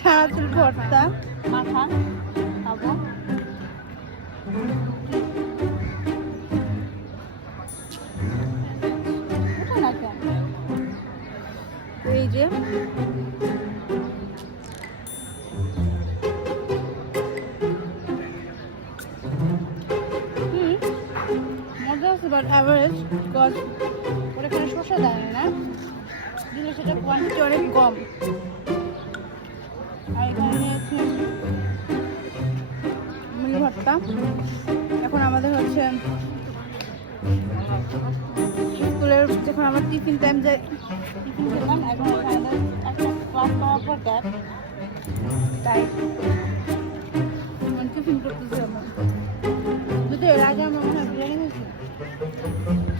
চানাচুর ভর্তা মাথা খাবো। এই যে মজা আছে বাট অ্যাভারেজ, বিকজ ওর এখানে শসা দেয় না, দিলে সেটা কোয়ান্টিটি অনেক কম। আর এখানে হচ্ছে মুড়ি ভর্তা। এখন আমাদের হচ্ছে স্কুলের যখন আমার টিফিন টাইম যায়, টিফিন খেলাম। এখন আমাদের একটা ক্লাস করার পর গ্যাপ, তাই